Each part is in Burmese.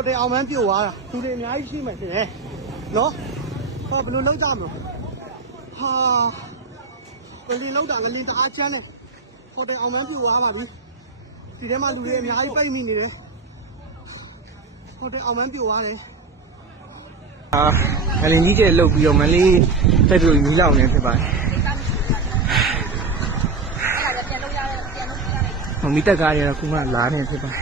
ဟိုတယ်အောင်မန်းပြိုသွားတာသူတွေအများကြီးရှိမှတင်တယ်နော်ဟောဘယ်လိုလောက်ကြမလို့ဟာငလင်းလောက်တာငလင်းတအားချမ်းတယ်ဟိုတယ်အောင်မန်းပြိုသွားပါပြီဒီထဲမှာလူတွေအများကြီးပိတ်မိနေတယ်ဟိုတယ်အောင်မန်းပြိုသွားတယ်ငလင်းကြီးကျဲလုတ်ပြီးတော့မလေးတက်ပြီးမီးလောင်နေဖြစ်ပါတယ်မီးတက်ကားတွေကတော့ခုမှလာနေဖြစ်ပါတယ်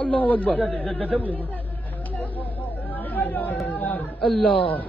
الله أكبر الله